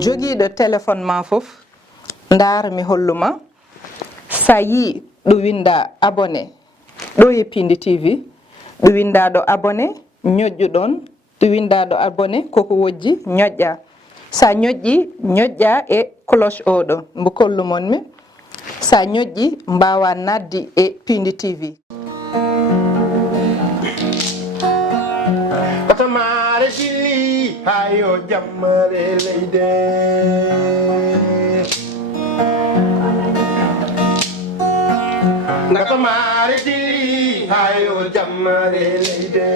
jogiiɗo téléphone ma fof ndaar mi holluma sa yi ɗo winda abonné ɗo e Pindi TV ɗo windaɗo abonné ñoƴƴu ɗon ɗo windaɗo abonné koko wojji ñoƴƴa sa ñoƴƴi ñoƴƴa e cloche oɗo mbo kollumonmi sa ñoƴƴi mbawa naddi e Pindi TV. Batamare jilli hayo jammare leyde Batamare jilli hayo jammare leyde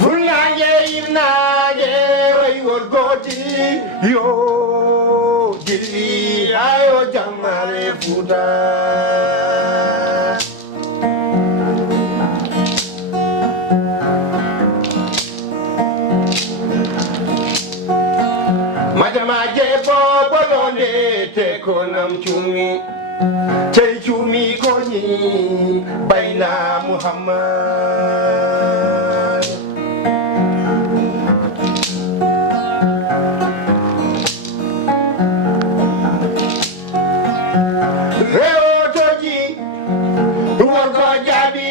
Fulnaje innaje waygol goti yo jilli hayo jammare futa Majamaje bobolonde te konam chumi Tay chumi koni Bayna Muhammad Reotoji Worko jabi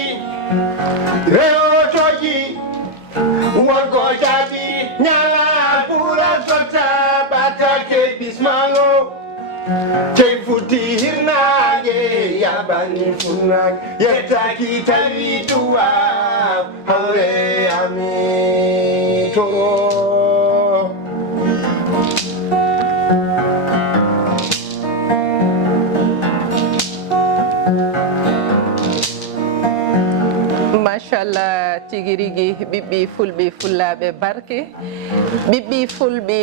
Reotoji Worko jabi Nyala pura sota batake bismango Tay futi hirnage yabani funag Yetaki tawi duwa Hawre ami toro machallah tigi rigui ɓiɓɓi fulɓe fullaɓe barke ɓiɓɓi fulɓe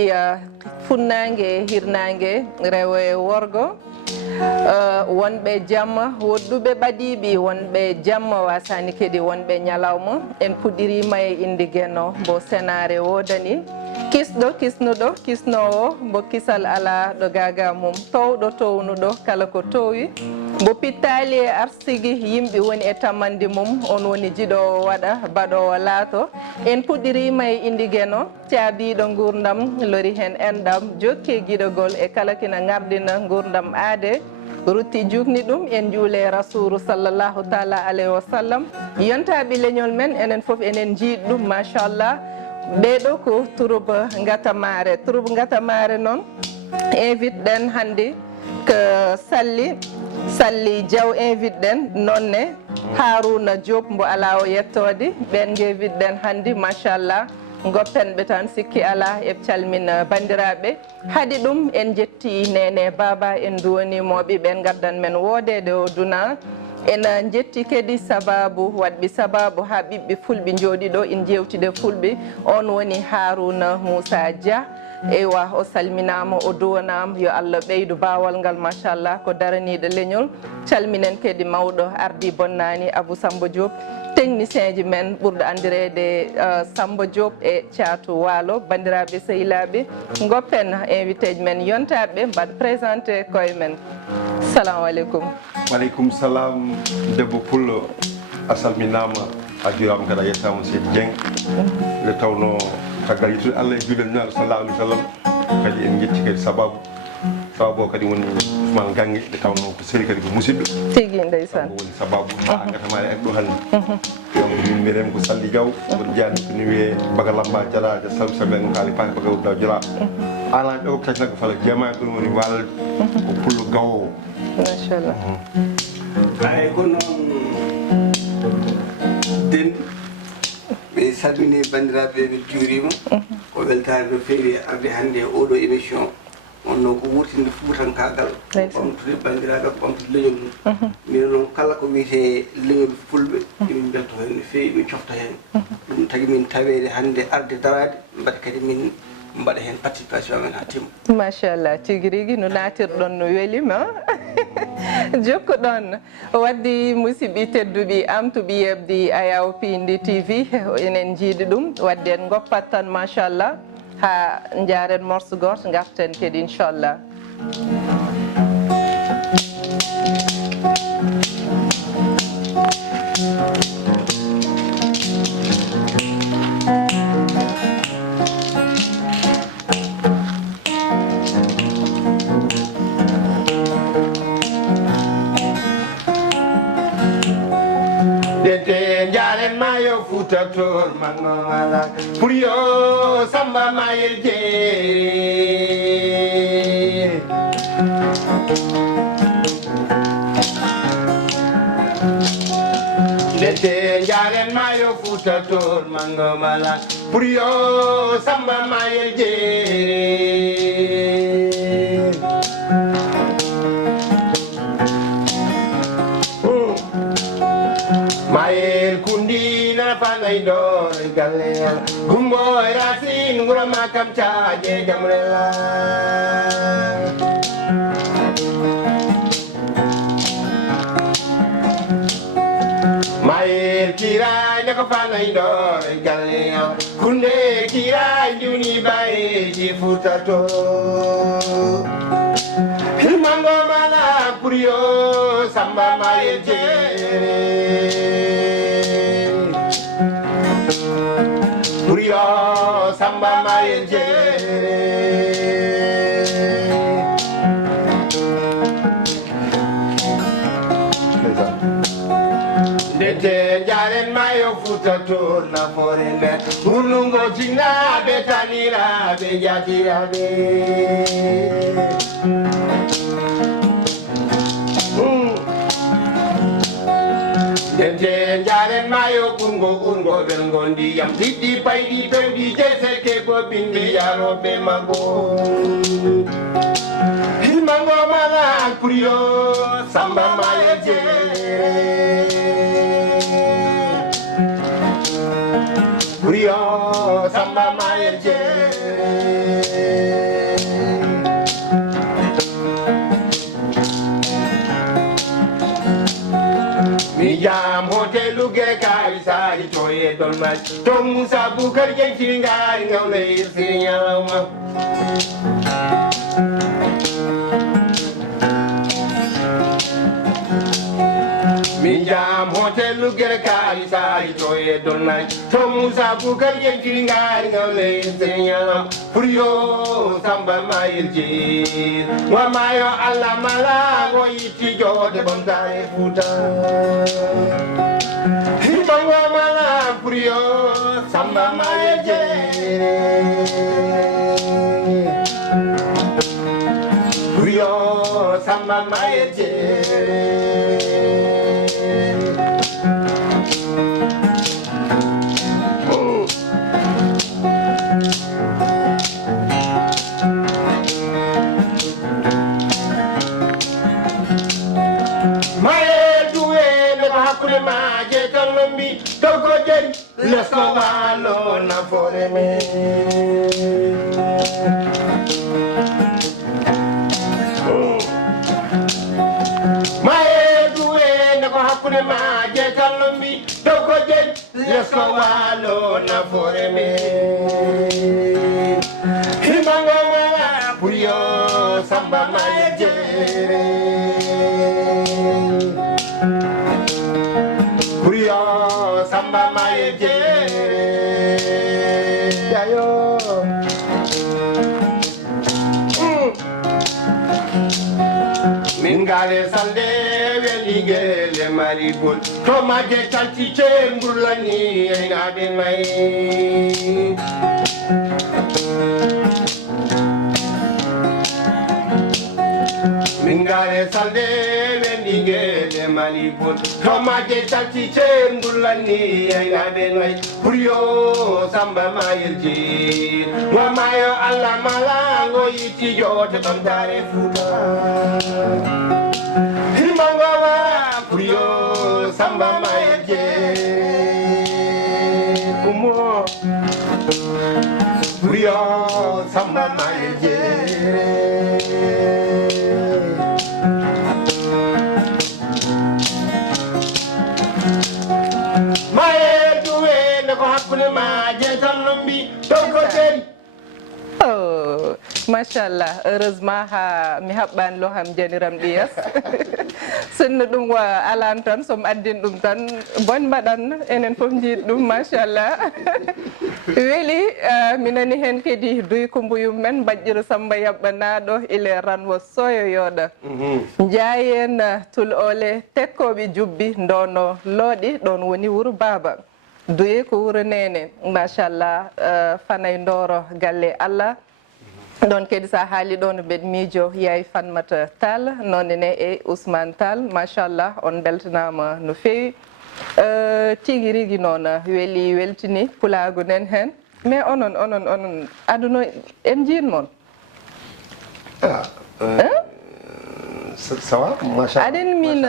funnague hirnague rewo e worgo wonɓe jamma wodduɓe ɓaɗiɓe wonɓe jamma wasani kadi wonɓe ñalawma en puɗɗirima e inde gueno mbo senare wodani kisɗo kisnuɗo kisnowo mbo kisal ala ɗo gaga mum towɗo townuɗo kala ko towi mbo pittali e arsigi yimɓe woni e tamande mum on woni jiɗowo waɗa baɗowo laato en puɗɗirima e inde gueno caabiɗo gurdam lori hen enɗam jokki guiɗogol e kala kina gardina gurdam aade rutti jukni ɗum en juule rasulu sallllahu taala alayhi wa sallam yontaɓe leñol men enen foof enen jiiɗ ɗum machallah ɓeɗo ko troupe gatamare noon invite ɗen hannde ko Salli Diaw invite ɗen nonne Harouna Diop mbo ala o yettode ɓen invite ɗen hannde machallah goppenɓe tan sikki ala eɓe calmina bandiraɓe haadi ɗum en jetti nene baba en duwonimoɓe ɓen gaddan men woodede o duna en jetti kadi sababu wadɓe sababu ha ɓiɓɓe fulɓe jooɗi ɗo in jewtide fulɓe on woni Harouna Moussa Dia eywa o salminama o duwanama yo Allah ɓeydu bawal ngal machallah ko daraniɗo leñol calminen kadi mawɗo ardi bonnani Abou Samba Diop technicien ji men ɓurɗo andirede Samba Diop e Thiatou Walo bandiraɓe sehilaɓe goppen invité ji men yontaɓe mbaɗa présenté koye men. Assalamu aleykum. Waleykum salam debbo pullo a salminama a jurama kadi a yettama Seydi Dieng nde tawno caggal yittude Allah e julde nulaɗo sallallahu alih w sallam kadi en jetti kadi sababu o kadi woni Ousmane Gangue nde tawno ko séri kadi ko musidɗo tigui ndeysan woni sababu ha gatamare en ɗo hannde donc min mirem ko Salli Diaw mboɗo jani ko ni wiye Bagalamba Dialaja sabi en kaali paaki Bagawdaw Diala ala ɗo ko tati naggo fala jama ɗum woni walde ko pullo gawowo machallah ay ko noon den ɓe salmini bandiraɓe ɓe juurima ko weltare no feewi arde hannde e oɗo émission wonno ko wurtinde fuutankagal ɓamtude bandiraɓe ko ɓamtude leñol mum min noon kala ko wiyete leñol fulɓe min belto hen no feewi min cofta hen ɗum tagui min tawede hannde arde darade mbaɗa kadi min mbaɗa hen participation men ha timma machallah tigui rigui no natirɗon no welima jokkuɗon wadde musidɓe tedduɓe amtuɓe yebde Ayaw Pindi TV enen jiiɗi ɗum wadde en goppat tan machallah ha jaren morso goto garten kadi inchallah. jaren mayo futa tor mangala puriyo samba mayel je lete jaren mayo futa tor mangala puriyo samba mayel je Mael kundina panay dor galel gumbo rasin gura makam chaje jamrela Mael kirai na panay dor galel kunde kirai duni bai di futato Mango mala puriyo samba mael jere Puriyo samba mael jere Dete jaren mayo futa tur na forene Ulungo jina betanira be jatira be Dente jaren mayo ungo belgondi yam didi pai di pendi jese ke ko bindi yaro be mago Himango mala kuriyo samba maye je Kuriyo samba maye je Jam hotel luge kai sai toye dolma tom sabu karje kinga ngale sinyama Mi jam hotel luge kai sai toye dolma tom sabu karje kinga ngale sinyama Puriyo samba mailji wa mayo alla mala go yiti jode bondare futa Hibango mala puriyo samba mailji Puriyo samba mailji Let's go alone for me. My head way, never happen in my get on me. Don't go get, let's go alone for me. Himanga, Puyo, Samba, my Puyo, Samba, my Mingale sande veligele maribul Toma je tanti chembulani ina ben mai Mingale sande veligele maribul Toma je tanti chembulani ina ben mai Puriyo samba mayelji Wa mayo alla malango yiti jote bantare futa Himangawa Puriyo samba mayeje Kumo Puriyo samba mayeje Mayeduwe nako hakune maje tanumbi Toko teri Oh, mashallah, heureusement mi habban lo ham janiram dias. Sunno dum wa alan tan som addin dum tan bon madan enen fof jiid dum mashallah. Weli minani hen kedi duy ko mbuyum men bajjiro samba yabbana do ile ranwo soyo yoda. Jayen tul ole tekkobe jubbi ndono lodi don woni wuro baba. duye ko wuro nene machallah fanay ndoro galle Allah ɗon kadi sa haali ɗo no mbeɗa miijo yaye Fatmata Tall nonne e Ousmane Tall machallah on beltanama no feewi tigui rigui noon weeli weltini pulago nen hen mais onon aduna en jiinmon sawa machallah aɗen min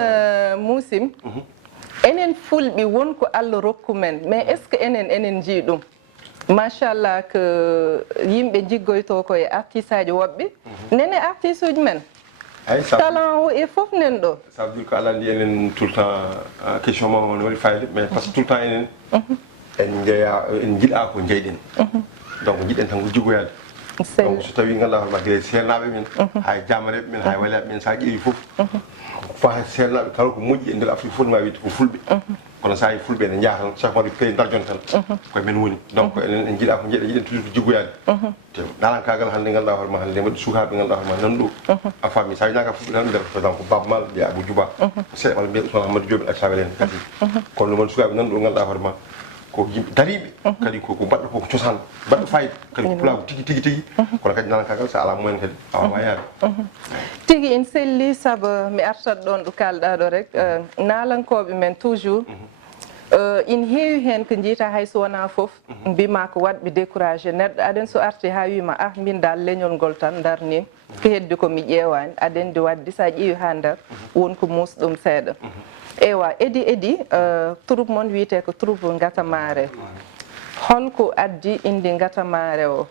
Mousim enen fulɓe wonko Allah rokku men mais est ce que enen jii ɗum machallah ko yimɓe jiggoyto koye artiste aji woɓɓe nene artiste uji men talent o e foof nen ɗo ça veut dire ko Allah andi enen tout le temps question ma on waɗi fayde mais par ce que tout le temps enen en jeeya en jiiɗa ko jeyɗen donc jiɗen tan ko jiggoyade donc so tawi ganduɗa hoorema gueɗe selnaɓe men hay jamareɓe men hay waleɓe men sa ƴeewi foof fa selnaɓe kala ko moƴƴi e nder Afrique fof ma wiide ko fulɓe kono sa yi fulɓe ne jaa tan chaque fois pays darjon tan koye men woni donc enen en jiiɗa ko jeeɗa jiɗen toujours ko jiggoyade te narankagal hannde ganduɗa hoorema hannde waɗi sukaɓe ganduɗa hoorema nan ɗo a faami sa winaka fulɓe tan nder par exemple ko Baba Mal mbiya Abou Djouba seeɗa walla mbiya Ousmane Amadou Diop ak sagal en kadi kono noon sukaɓe nan ɗo ganduɗa hoorema ko yimɓe dariɓe kadi ko mbaɗɗo ko cosaan mbaɗɗo fayida kadi ko pulago tigui kono kadi narankagal sa ala moyen kadi a wawa yaade tigui en selli saabu mi artat ɗon ɗo kalɗa ɗo rek nalankoɓe men toujours in heewi hen ko jiita hay so wona foof mbima ko watɓe découragé neɗɗo aɗen so arti ha wima min dal leñol ngol tan darni ko heddi komi ƴeewani aɗen de wadde sa ƴeewi ha nder wonko musɗum seeɗa ewa edi troupe moon wiyete ko troupe Ngatamare holko addi indi Ngatamare o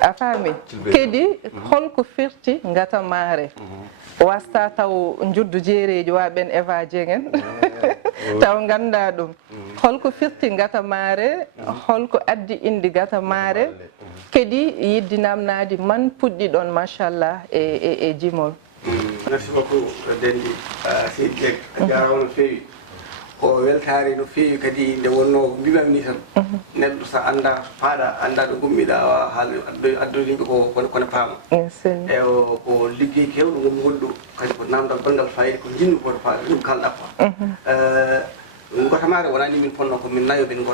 a faami kadi holko firti Ngatamare wasta taw juddu jeereji waɓen Eva Dieng taw ganda ɗum holko firti Ngatamare holko addi indi Ngatamare kadi yiddi namnadi man puɗɗi ɗon machallah e jimol merci beaucoup Dendi Seydi Dieng a jarama no feewi o weltare no feewi kadi nde wonno mbimami ni tan neɗɗo so anda faaɗa anda ɗo gummiɗa haal addude yimɓe kono paama e ko liggey kewɗo ngomi wonɗo kadi ko namdal banggal fayida ko jinmi koto faaɗa ɗum kalɗa quoi Ngatamare wonani min fonno ko min nayo min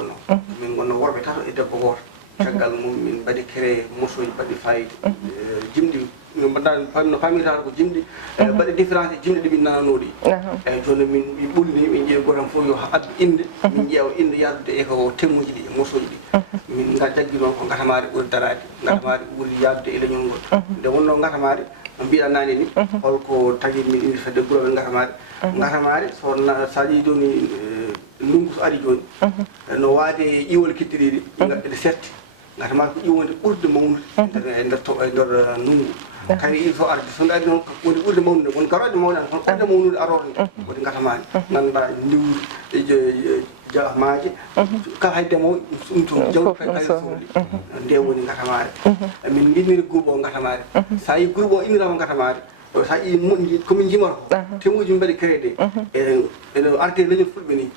gonno worɓe tato e debbo goto caggal mum min mbaɗi créé mosoji mbaɗi fayida jimɗi no mbaɗa no famirata ko jimɗi mbaɗi différence e jimɗi ɗi min nananoɗi eyyi joni min ɓulni min ƴeewi gotan fof yo addu inde min ƴeewa inde yaltude e ko temmuji ɗi e mosoji ɗi min jaggi noon ko Ngatamare ɓuri darade Ngatamare ɓuri yaltude e leñol ngol nde wonno Ngatamare no mbiɗa nane ni holko tagui min indi fedde guuroɓe Ngatamare so ƴeewi joni ndungu so ari joni no waade ƴiwol kittiriɗi ɗe setti Ngatamare ko ƴiwonde ɓurde mawnude e nder ndungu kadi il faut arde sono ari noon woni ɓurde mawnude woni garoɗe mawne kono ɓurde mawnude arore nde woni Ngatamare ganduɗa ndiwri maaje kala hay ndemowo ɗum toon jawdi kay sohli nde woni Ngatamare min guinniri groupe o Ngatamare sa yi groupe o innirama Ngatamare sa yi komin jimata ko temuji min mbaɗi créé ene arde leñol fulɓe ni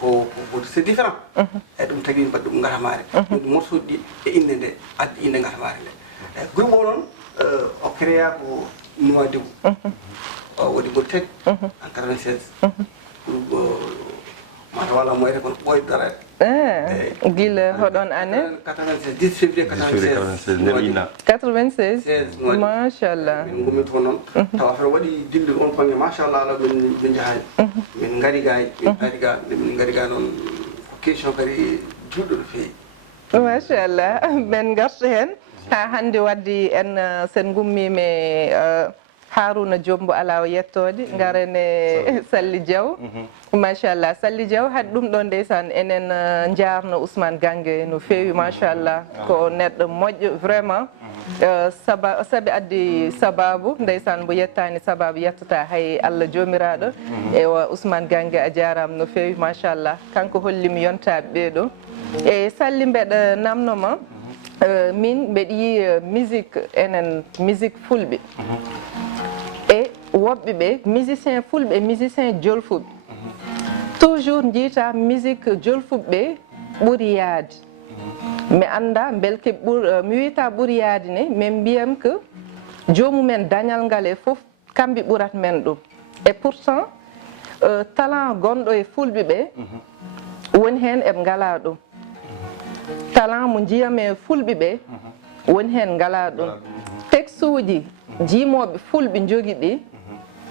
ko c'est différent e ɗum tagui mbaɗi ɗum Ngatamare ɗum morsoji ɗi e inde nde addi inde Ngatamare nde groupe o noon o créa ko Nouadhibou o waɗi Mauritanie en 96 groupe mata walla moyte kono ɓooyde darade guila hoɗon année 96 10 février 96 nder Inna 96 machallah min gummi toon noon taw affaire waɗi dille on banggue machallah ala min jahani min gari gay min gari ga noon ko question kadi juɗɗo no feewi machallah men garta hen ha hande waddi en sen gummime Harouna Diop mbo ala o yettode garene Salli Diaw machallah Salli Diaw had ɗum ɗo ndeysan enen jarno Ousmane Gangue no feewi machallah ko neɗɗo moƴƴo vraiment sabi addi sababu ndeysan mbo yettani sababu yettata hay Allah jomiraɗo ewa Ousmane Gangue a jarama no feewi machallah kanko hollimi yontaɓe ɓeɗo e Salli mbeɗa namnoma min mbeɗa yi musique enen musique fulɓe e woɓɓe ɓe musicien fulɓe musicien jolfuɓe toujours jiita musique jolfuɓe ɓuuri yaade mi anda belke mi wiyata ɓuuri yaade ne min mbiyam que jomumen dañal ngal e foof kamɓe ɓurat men ɗum et pourtant talent gonɗo e fulɓe ɓe woni hen e ngala ɗum talent mo jiyame fulɓe ɓe woni hen ngala ɗum texte uji jimoɓe fulɓe jogui ɗi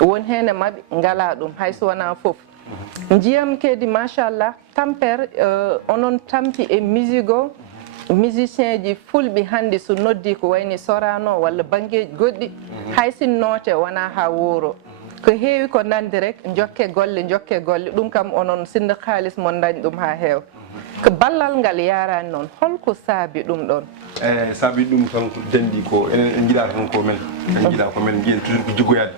woni hen e mabɓe ngala ɗum hayso wona foof jiyam kedi machallah tampere onon tampi e musique o musicien ji fulɓe hande so noddi ko wayni Sorano walla banggueji goɗɗi haysin noote wona ha wooro ko heewi ko nande rek jokke golle ɗum kam onon sinno halis mon dañ ɗum ha heewa ko ballal ngal yarani noon holko saabi ɗum ɗon saabi ɗum tan ko dendi ko enen en jiiɗa tan ko men en jiiɗa ko men jiyen toujours ko jiggoyade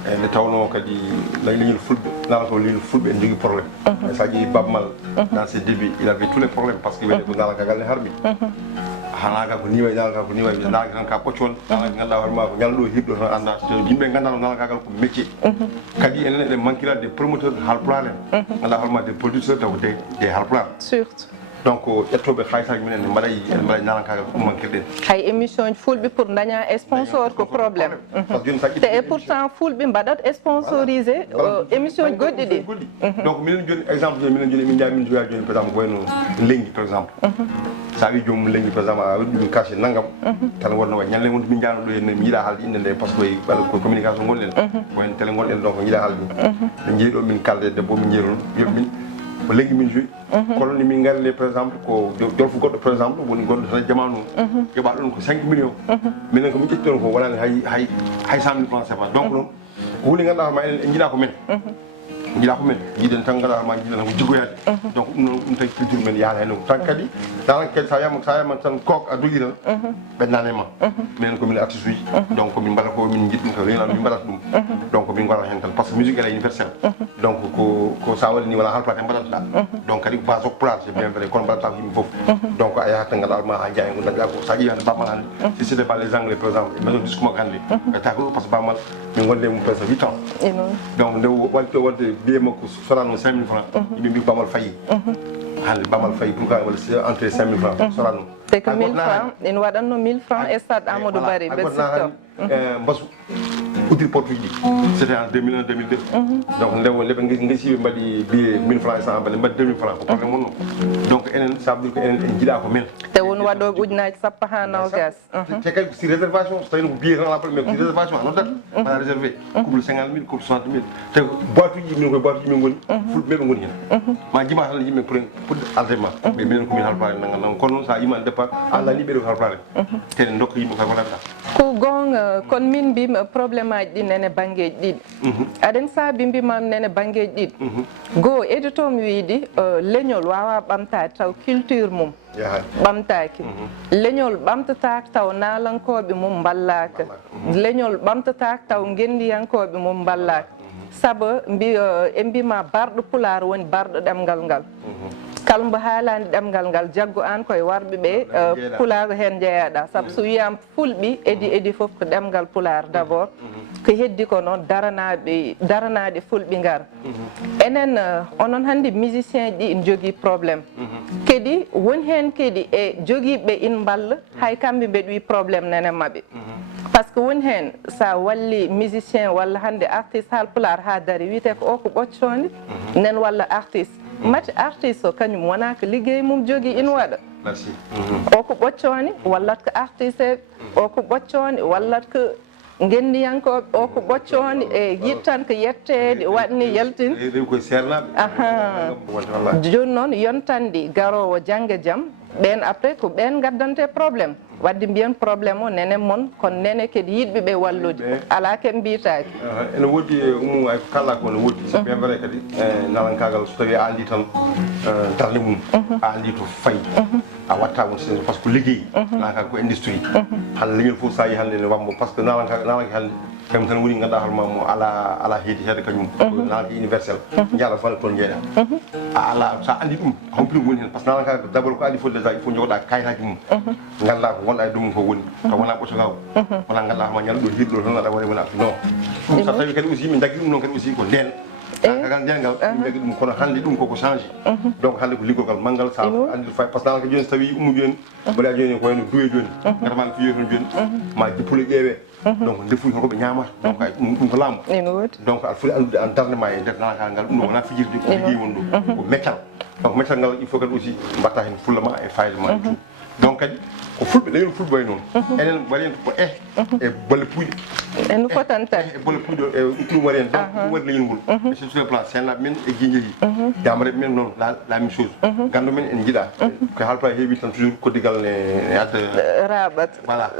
nde tawno kadi leñol fulɓe nala ko leñol fulɓe en jogui probléme sa ƴeewi babmal dans ses débuts il avait tous les problèmes par ce que wiyete ko nalakagal ne harmi hanaga ko niway nalaka ko niway naga tan ka ɓoccon nalaka ganduɗa hoorema ko ñalɗo hirɗo tan anda yimɓe gandano nalakagal ko métier kadi enen eɗen manquira des promoteurs de halpulaar en ganduɗa hoorema des producteurs taw des halpulaar surtout donc ƴettoɓe haysaji minen en mbaɗay nalankagal ko ɗum manquirɗen hay émission ji fulɓe pour daña sponsor ko probléme te et pourtant fulɓe mbaɗat sponsorisé émission ji goɗɗi ɗi donc minen joni exemple joni minen joni min jaa min joya joni par exemple ko wayno lenggi par exemple sa wi joomum lenggi par exemple a waɗi ɗum cachet naggam tan wonno way ñalle wonto min jano ɗo henna mi yiiɗa haalde inde nde par ce que waɗa ko communication gonɗen ko hen télé gonɗen donc mi yiiɗa haalde ɗum ɓe jeeyi ɗo min kalde debbo min jeeyi toon yoɓ min ko lenggi min joyi kono ni min galle par exemple ko jolfo goɗɗo par exemple woni gonɗo tan jamanu yoɓa ɗon ko 5 millions minen komin ƴetti ɗon ko wonani hay 100 000 francs CFA donc noon ko hunde ganduɗa ma en jiiɗa ko men jiiɗa ko men jiiɗen tan ganduɗa ma jiiɗen ko jiggoyade donc ɗum noon ɗum tagi culture men yaala hen tan kadi dalan kadi sa yama tan kook a jogui tan ɓennanema minen komin artiste uji donc min mbaɗa ko min jiɗɗum ko leñol min mbaɗata ɗum donc min gara hen tan par ce que musique elle est universelle donc ko sa waɗi ni wona halpulaar tan mbaɗata donc kadi ko base o pulaar c'est bien vrai kono mbaɗata ko yimɓe foof donc a yahat tan ganduɗa ma ha jeeya ko dañɗa ko sa ƴeewi hande bammal hande si c'était pas les anglais par exemple maison disque makko hande ɓeta ko par ce que bammal min gonde mum presque 8 ans donc nde walti o wonde biye makko Sorano 5 000 francs yimɓe mbi bammal fayi hande bammal fayi pourquoi walla entré 5 000 francs Sorano te ko 1000 francs en waɗanno 1000 francs stade Amadou Barry ɓe mbasu uddir porte uji ɗi c'était en 2001 2002 donc ndeɓe gasiɓe mbaɗi billet 1000 francs cent mbaɗe mbaɗi 2000 francs ko probléme wonno donc enen ça veut dire ko enen en jiiɗa ko men te won waɗoɓe ujunaji sappo ha nogas te kadi si réservation so tawino ko billet tan ala probléme mais si réservation a noddat waɗa réservé couple 50 000 couple 60 000 te boîte uji min koye boîte uji min goni fulɓe ɓe goni hen ma jima tan yimɓe pour ardema ɓe minen komin halpare naggal naggal kono noon sa yima départ Allah ni ɓeɗo ko halpare tene dokka yimɓe koye waɗata ko gonga kono min mbima probléme aji ɗi nene banggueji ɗiɗi aɗen saabi mbimam nene banggueji ɗiɗi goho édito mi wiidi leñol wawa ɓamtade taw culture mum ɓamtaki leñol ɓamtataka taw nalankoɓe mum ballaka leñol ɓamtataka taw gendiyankoɓe mum ballaka saabu e mbima barɗo pulaar woni barɗo ɗemgal ngal kala mbo haalani ɗemgal ngal jaggo an koye warɓe ɓe pulaar hen jeeyaɗa saabu so wiyama fulɓi edi foof ko ɗemgal pulaar d' abord ko heddi ko noon daranaɗe fulɓe ngar enen onon hannde musicien ɗi en jogui probléme kadi woni hen kadi e joguiɓe in balla hay kamɓe mbeɗa wi probléme nene mabɓe par ce que woni hen sa walli musicien walla hannde artiste halpulaar ha daari wiyete ko o ko ɓoccode nen walla artiste mati artiste o kañum wona ko liggey mum jogui ina waɗa o ko ɓoccone wallat ko artiste o ko ɓoccone wallat ko gendiyankoɓe o ko ɓoccone e yittan ko yettede waɗni yaltin joni noon yontandi garowo jangge jaam ɓen après ko ɓen gaddante probléme wadde mbiyen probléme o nene moon kono nene kadi yiɗɓe ɓe wallude ala keɓe mbitaki ene woodi umum ay kala ko ne woodi c'est bien vrai kadi nalankagal so tawi a andi tan darde mum a andi to fayi a watta won sen par ce que liggey nalankagal ko industrie hande leñol fof sa yi hande ne wammo par ce que nalankagal hande kam tan woni ganduɗa hoorema mo ala heedi heede kañum nalanka universel jaala fala toon jeeɗa a ala sa andi ɗum hompli woni hen par ce que nalankagal d' abord ko adi fof déjà il faut jogoɗa kayitaji mum ganduɗa ko wonɗa e dow ko woni taw wona ɓotogaw wona ganduɗa hoorema ñalɗo hirɗo tan aɗa waɗi wona non ɗum so tawi kadi aussi min jagui ɗum noon kadi aussi ko nden kagal jengal mbegi dum kono hande dum koko change donc hande ko liggogal mangal sa andi fay parce que joni tawi umu joni bala joni ko wayno duwe joni ngata man fiyo ton joni ma dippule ƴeewe donc defu ko be ñamata donc ay dum ko lambo donc al fuli andude an darde ma e der nakagal dum wona fijirde ko liggey won do ko metal donc metal ngal il faut que aussi mbatta hen fullama e faydema tout donc kadi ko fulbe dañu fulbe way non enen balen ko e bolle puude en fotan tan e bolle puude e dum waren donc wad lañu ngul sur le plan c'est la men e ginjeji damare men non la même chose gando men en jida ko halpa hebi tan toujours ko digal ne adde rabat voilà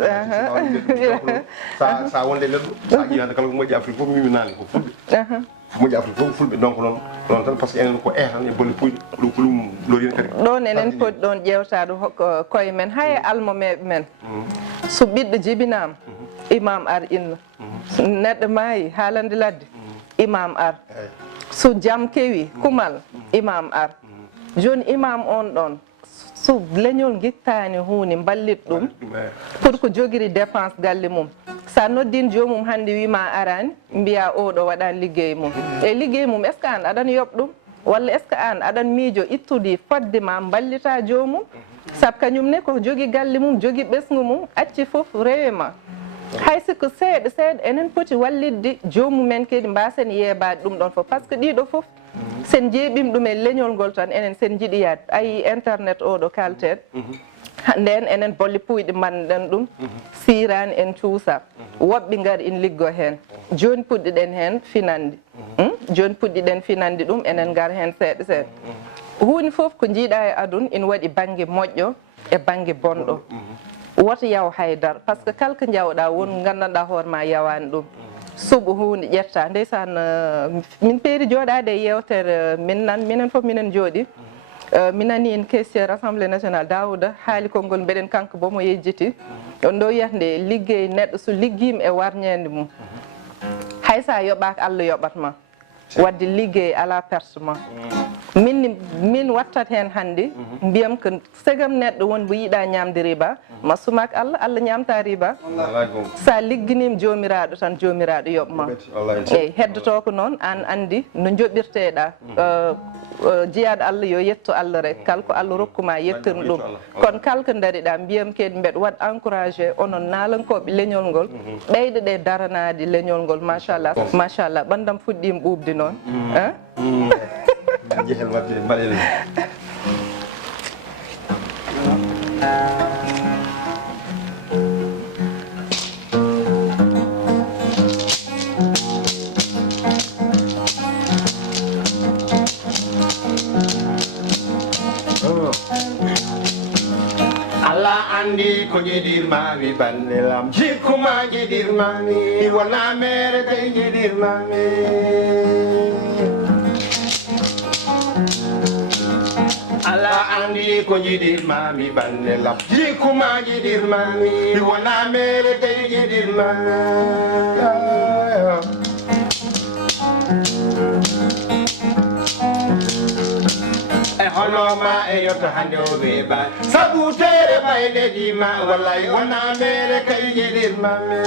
ça wonde leddo sa ji hande kala ko moji afrique fof mi nani ko fulbe moji afrique fof fulbe donc non tan parce que enen ko tan e bolle puude ko lum lorien kadi don enen pod don jewtado koy men hay almo men so biddo jibinam imam ar inna neddo maayi haalande ladde imam ar so jam kewi kumal imam ar joni imam on don so leñol gittani huuni ballit dum pour ko jogiri dépense galle mum sa noddin jomum hande wima arani mbiya o do wadan liggey mum e liggey mum est ce que an adan yobdum walla est ce que an adan miijo ittudi fodde ma ballita jomum sab kañum ne ko jogi galle mum jogi besngu mum acci fof rewema haysi ko seeɗa enen poti wallidde joomumen kadi mbasen yeebaade ɗum ɗon fof par ce que ɗiɗo fof sen jeeɓim ɗum e leñol ngol tan enen sen jiɗi yaade ayi internet o ɗo kalten nden enen bolle puyɗe manɗen ɗum sirani en cuusa woɓɓe ngari in liggo heen joni puɗɗiɗen heen finande joni puɗɗiɗen finande ɗum enen ngar heen seeɗa seeɗa huuni fof ko jiiɗa e aduna ina waɗi banggue moƴƴo e banggue bonɗo woto yaw haydara par ce que kala ko jawɗa won gandanɗa hoore ma yawani ɗum suɓo hunde ƴetta ndeysan min peeri jooɗade e yewtere minen fof minen jooɗi mi nani en question assemblée nationale Daouda haali konngol mbeɗen kanko bomo yejjiti on ɗo wiyata nde liggey neɗɗo so liggima e warñede mum hay sa yoɓaka Allah yoɓatma wadde liggey ala pertement min wattat hen hande mbiyam ko segam neɗɗo won mo yiiɗa ñamde riba ma sumak Allah ñamta riba sa ligginima jomiraɗo tan jomiraɗo yoɓma eyyi heddoto ko noon an andi no joɓirteɗa jeeyaɗo Allah yo yetto Allah rek kala ko Allah rokkuma yettirno ɗum kono kala ko daariɗa mbiyam kadi mbeɗa waɗ encouragé onon naalankoɓe leñol ngol ɓeydeɗe daranade leñol ngol machallah ɓandam fuɗɗima ɓuɓde noon jehel wadde mbaɗen Allah andi ko jeɗirmami bandelam jikkuma jeɗirmami wona mere kay jeɗirmami Allah andi ko jiɗirmami bandelam jikkuma jeɗirmami wona mere kay jeɗirmami honoma e yotto hande o weeɓa sabu tere ɓayde ɗima wallay wona mere kay jeɗirmami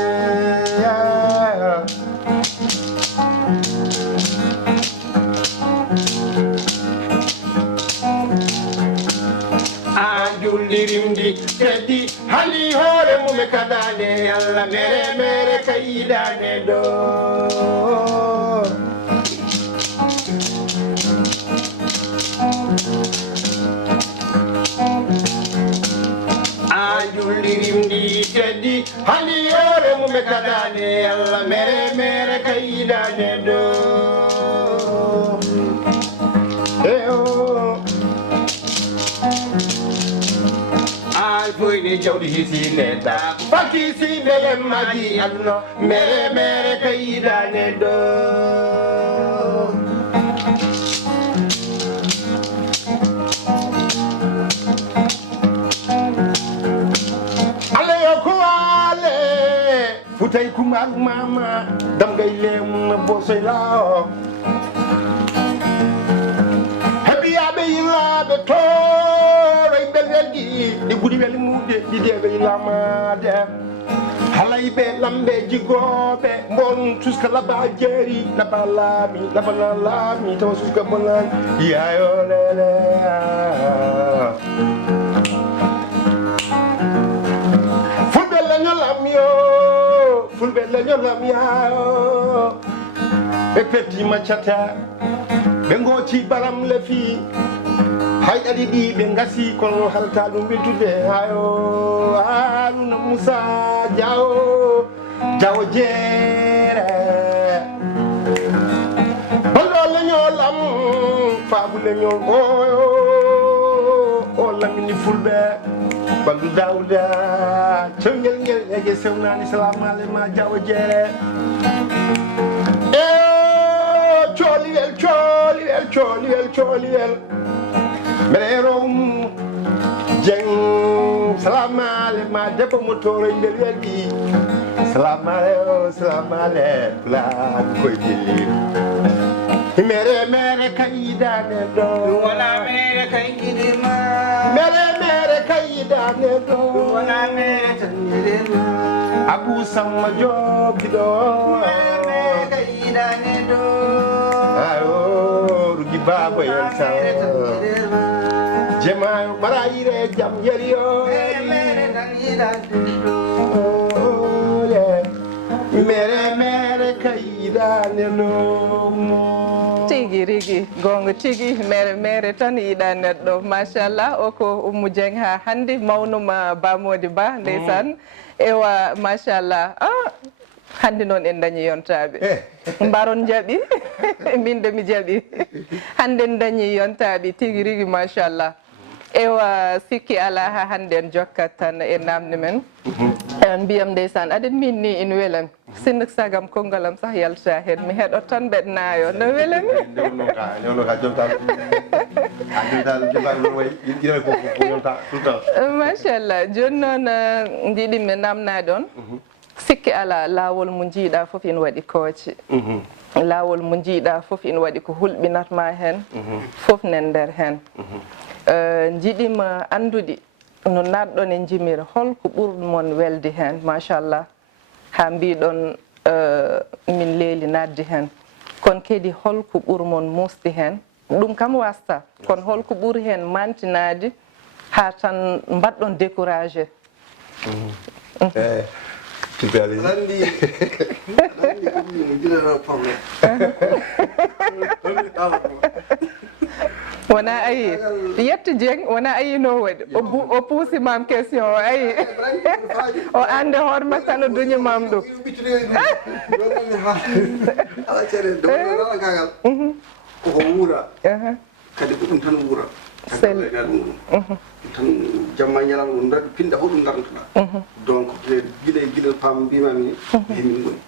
an jullirimdi teddi hali hoore mum e kadane Allah mere kay yiɗane ɗo jullirimdi teddi hali hoore mum e kadane Allah mere kay yiɗane ɗo alfoyde jawdi hisinde ɗa fakisinde yemmaji aduna mere kay yiɗane ɗo futay kumal mama dam gay lem bosoy lao habiyabe yilabe to ray belgi di gudi wel mude di debe yilama de halay be lambe jigobe bon tuska laba jeri laba lami to suska bonan ya yo lele fulbe la nyolam yo be petti machata be ngoti baram le fi haydadi ɗi ɓe gasi kono halta ɗum weltude hayo haruna moussa jawo jeere balɗo leñolam faabu leñol o lamini fulɓe balɗu dawda cewgel ngel ege sewnani salamu aleyma jawo jeere cooliwel Mereerom Jeng salamale ma debbo mo toro nder welɗi salamale la koye jelli mere kayidane ɗo wona mere kayidima mere kayidane ɗo wona mere tanirema Abou Samma jogiɗo mere kayidane ɗo ayo rugi baba yen sa Jemayo marayire jam yeriyo mere kayidane no tigi rigi gonga tigi mere tan yiɗa neɗɗo machallah o ko Oumou Dieng ha hande mawnuma bamodi ba ndeysan ewa machallah hande noon en dañi yontaɓe mbaron jaaɓi min de mi jaaɓi hande en dañi yontaɓe tigi rigi machallah ewa sikki ala ha hande en jokkat tan e namde men en mbiyam ndeysan aɗen min ni ina welan sinno sagam kongalam sah yalta hen mi heɗot tan ɓeɗnayo no welami machallah joni noon jiiɗimi namnade on sikki ala lawol mo jiiɗa foof ina waɗi kooce lawol mo jiiɗa foof ina waɗi ko hulɓinatma hen foof nen nder hen jiiɗima andude no natɗon e jimira holko ɓurɗumon welde hen machallah ha mbiɗon min leeli nadde hen kono kadi holko ɓurmon musde hen ɗum kam wasta kono holko ɓuuri hen mantinade ha tan mbaɗɗon découragé Randi probléme wona ayi yetto Dieng wona ayi no waɗi o puusi mam question o ayi o ande hoorema tan o duñimam ɗum koko wuura kadi ko ɗum tan wuura ɗum tan jamma ñalama ɗum daɗ pinɗa fof ɗum darnotoɗa donc guila pam mbimami ni hemin goni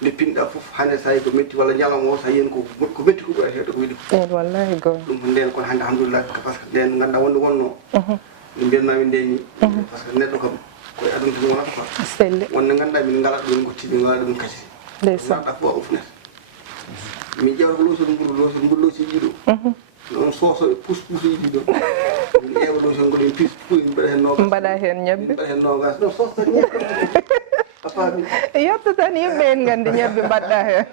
nde pinɗa fof hande sa yi ko metti walla ñalama o sa yiyen ko metti ko ɓuura hewde ko yiɗi ko wallahi goo ɗum ko nden kono hande alhamdulillah par ce que nden ganda wonde wonno no mbiyatmami ndeni par ce que neɗɗo kam koye aduna tan wonata quoi selli wonde ganduɗa min ngala ɗum gotti min ngala ɗum kadi naɗɗa fof a ufnata min ƴewta ko losol ngol losiji ɗo non sosoɓe pousse ji ɗo min ƴeewa losol ngol min pis mbaɗa hen nogas mbaɗa hen ñebbe mbaɗa hen nogas non sos tan ñebbe a faami yetto tan yimɓe en gandi ñebbe mbaɗɗa hen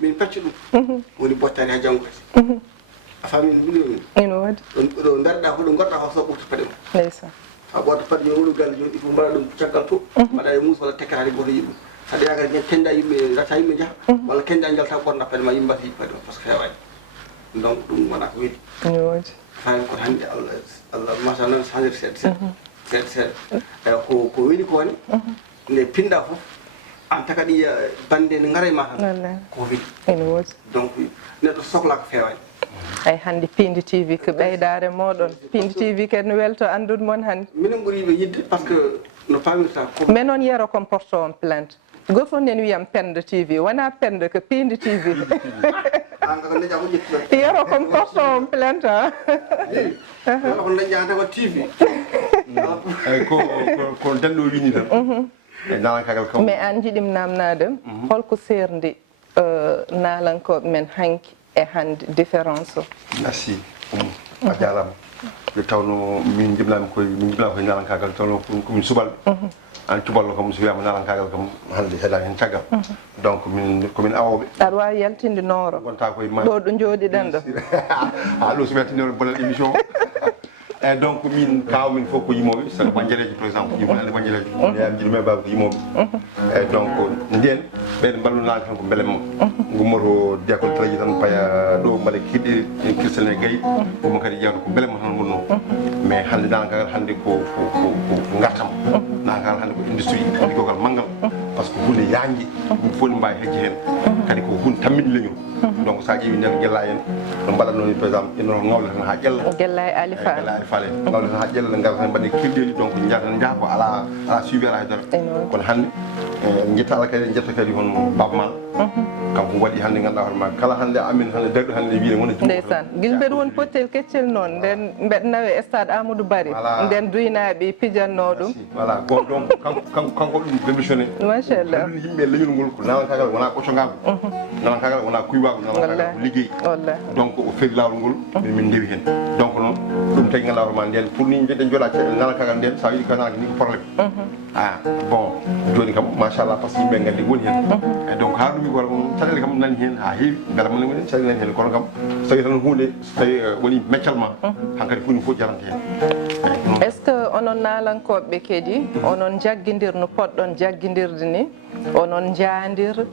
min pacci ɗum woni bottani ha janggo kadi a faami no mbiɗomin ina waɗi ɗo darɗa ko ɗo gorɗa ko so ɓurta paɗe ma ndeysan ha ɓorta paɗe yo wolu galle joni il faut mbaɗa ɗum caggal to mbaɗa e mus walla tekkatade goto yiɗum haɗa yakata ñen kenda yimɓe rata yimɓe jaaha walla kenda jalta ɓorna paɗe ma yimɓe mbata yiɗi paɗe ma par ce que heewani donc ɗum wona ko weeli ina waɗi faami kono hannde allah machallah noon changer seeɗa seeɗa ko weeli ko woni nde pinɗa fof an taka ɗi bande ne ngara e ma tan ko weeli ina waɗi donc neɗɗo sohla ko feewani ay hande Pindi TV ko ɓeydare moɗon Pindi TV kadi no welto andude moon hande minen ɓuuri yiɓe yidde par ce que no famirta ko mais noon yero kon porto on plainte goto fof nen wiyam Penda TV wona Penda ko Pindi TV an kaka dañƴa ko ƴetti yero kon porto on plainte a wala ko dañƴa ko TV ko denɗo wini tan nalankagal kam mais an jiiɗim namnade holko serndi naalankoɓe men hanki e hande différence o merci a jarama nde tawno min jibnami koye narankagal tawno komin subalɓe an cuballo kam so wiyama narankagal kam hande heeɗani hen caggal donc komin awoɓe aɗa wawi yaltinde nooro gonta koye ma ɗo ɗo jooɗiɗen ɗo ha ɗo so weltinore bonel émission eyyi donc min kawmin fof ko yimoɓe saɗa bandiareji par exemple yimɓe ande bandiareji yami jiɗo men baba ko yimoɓe eyyi donc nden ɓeyɗe mballunaki tan ko beelema gummoto décole traji tan paya ɗo mbaɗa kiɗɗi kirsel ne gayi ɗum kadi jewta ko beelema tan wonno mais hande danakagal hande ko gartam danakagal hande ko industrie liggogal manggal par ce que hunde yangue ɗum fof ne mbawi hejji hen kadi ko hunde tamminde leñol donc sa ƴeewi nden guella en no mbaɗatno ni par exemple ino ngawle tan ha ƴella guella e alifal ngawle tan ha ƴella ngal tan mbaɗe kirɗeli donc jaa ko ala suivi ala haydara kono hande jetta ala kadi jetta kadi hono baba mal kanko waɗi hande ganduɗa hoorema kala hande amin hande darɗo hande wiide wona ndeysan guilbeɗe won pottel keccel noon nden mbeɗa nawe stade Amadou Barry nden duynaɓe pijanno ɗum voilà donc kanko ɗum révolutionné machallah ɗum yimɓe leñol ngol ko nalankagal wona ɓoccogago nalankagal wona kuywago nalankagal ko liggey donc o feeri lawol ngol min ndewi hen donc noon ɗum tagi ganduɗa hoorema nden pour ni jodɗen jooɗa nalankagal nden sa wiɗi ko nalaka ni ko probléme bon joni kam machallah par ce que yimɓe gandi woni hen e donc ha ɗumi ko caɗele kam nani hen ha heewi beela mane woni caɗele nani hen kono kam so tawi tan hunde so tawi woni meccal ma hankkadi foni fof jarante hen est ce que onon nalankoɓe kadi onon jagguidir no poɗɗon jagguidirde ni onon jaadir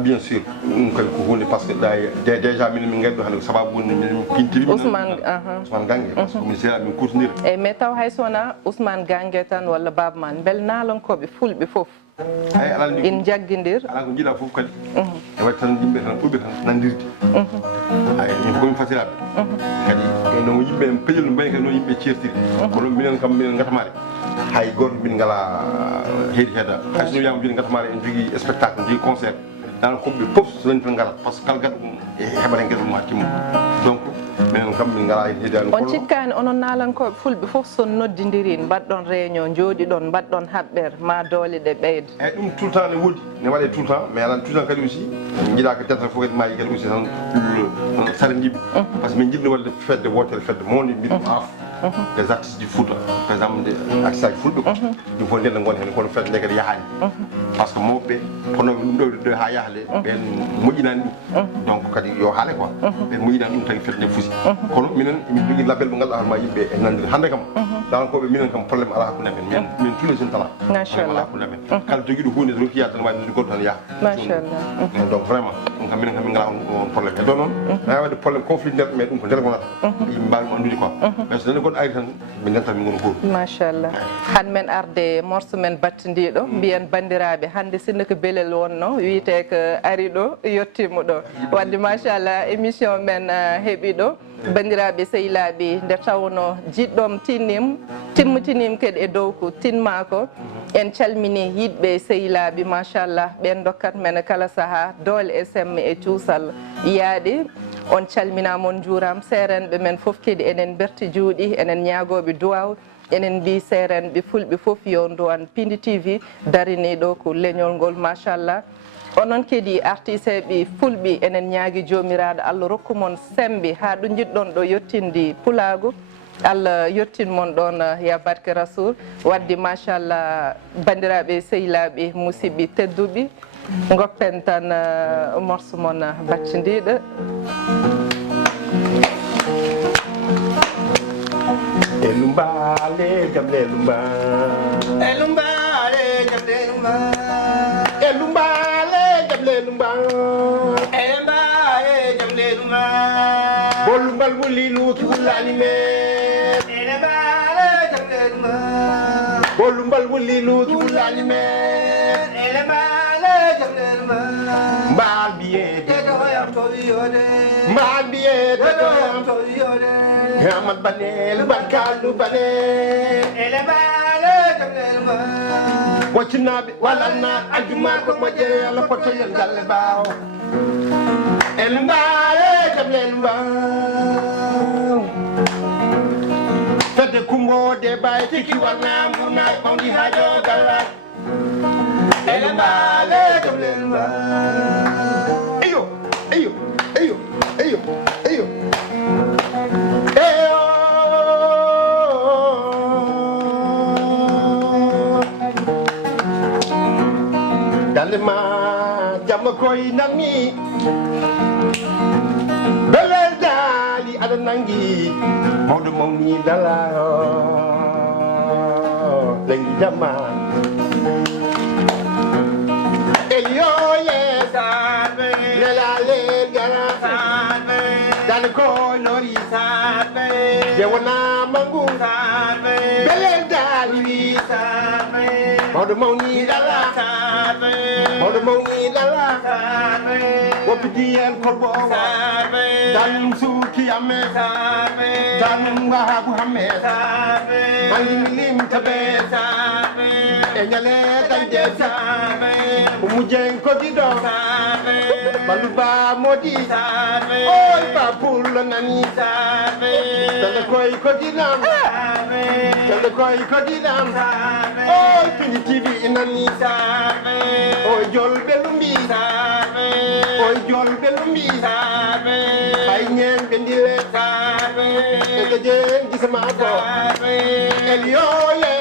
bien sûr ɗum kadi ko hunde par ce que déjà min gaddo hande ko sababu woni min pintiri Ousmane Gangue par ce que min seeɗa min kutodira eyyi mais taw hay sowona Ousmane Gangue tan walla Baba Man bel nalankoɓe fulɓe foof in jagguidir ala ko jiiɗa foof kadi e waɗi tan yimɓe tan ɓuɓe tan nandirde min komin fasiraɓe kadi no yimɓe peƴol no mbayi kadi noon yimɓe ceertiri kono minen kam minen gatamare hay goto min ngala heedi heeda hay sono wiyama joni gatamare en jogui spectacle en jogui concert dal koɓe foof so dañi tan ngarat par ce que kala gaɗa ɗum heɓata hen gueɗe ɗum ha timmo donc minen kam min ngala hen heedani on cikkani onon nalankoɓe fulɓe foof son noddidiri mbaɗɗon réunion jooɗiɗon mbaɗɗon haɓɓere ma doole ɗe ɓeyda eyyi ɗum tout le temps ne woodi ne waɗe tout le temps mais alano tout le temps kadi aussi jiiɗa ko dental fof kadi mayi kadi aussi tan sara jiɓi par ce que min jiɗno wadde fedde wotere fedde monde mbiɗo aaf des artistes du Fouta par exemple artistes aji fulɓe ko ɗum fof nden goni hen kono fedde nde kadi yahani par ce que mawɓe kono ɗum ɗo ha yahle ɓen moƴƴinani ɗum donc kadi yo haale quoi ɓen moƴƴinani ɗum tagi fedde nde fusi kono minen min jogui label mo ganduɗa hoorema yimɓe e nandiri hande kam dalankoɓe minen kam probléme ala hakkude men min tous les jeunes talent ala hakkude men kala joguiɗo hunde rokki yaade tan wawi noddi goɗɗo tan yaaha machallah donc vraiment ɗum kam minen kam min ngala on probléme e ɗo noon na wadde probléme conflit nder mais ɗum ko nder gonata yimɓe mbawi ɗum andude quoi mais so nani goɗɗo ari tan min ndentan min gono goto machallah han men arde morceau men battidiɗo mbiyen bandiraɓe hande sinno ko beelel wonno wiyete ko ari ɗo yettima ɗo wadde machallah émission men heeɓi ɗo bandiraɓe sehilaɓe nde tawno jiɗɗom timmitinima kadi e dow ko tinma ko en calmini yiɗɓe sehilaɓe machallah ɓen dokkat men kala saaha doole e semme e cuusal yaaɗi on calminama on juurama serenɓe men foof kadi enen berti juuɗi enen ñaagoɓe duwaw enen mbi serenɓe fulɓe foof yo duwan Pindi TV darini ɗo ko leñol ngol machallah onon kadi artiste ɓe fulɓe enen ñaagui jomiraɗo Allah rokkumon sembe ha ɗo jiɗɗon ɗo yettinde pulago Allah yettin mon ɗon ya barke rasoul wadde machallah bandiraɓe sehilaɓe musidɓe tedduɓe goppen tan morceau mon battidiɗo Elumbale jamle lumba Elumbale jamle lumba Elumbale jamle lumba Elumbale jamle lumba Bolumbal wulilu ki wulani me Elumbale jamle lumba Bolumbal wulilu ki wulani me Elumbale jamle lumba Mbal biye Dedo yam to yode Mbal biye Dedo yam to yode Hamad banel barkalu banel Elumbale jamle lumba Wachinabe walana ajuma ko majere ala poto yel galle bawo Elumbale jamle lumba Fede kumbo de bay tiki wana muna mawdi hajo galla Elumbale jamle lumba Ayo ayo ayo ayo ayo Eyo koy nami belel dali aɗa nangi mawɗo mawni dala dangi jamma eliyoye nelale gara dan ko lori je wona mangu belel dali mawɗo mawni dala mawɗo mawni dala woppidiyel korbo owa tan suuki amme tan wahabu hamme mandilim tabe e ñale dañde umujeng kodiɗo baluba modi oy ba pullo nani tande koy kodinam tande koy kodinam oy pindi tv inani oy jolɓe lumbi oy jolɓe lumbi hay ñen ɓe ndile ege jen gisama ko eliyoye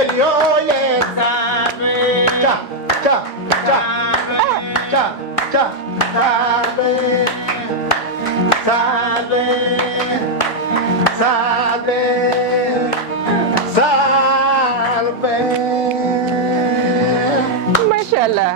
eliyoye cha cha cha cha cha sabe sabe sabe sabe Mashallah.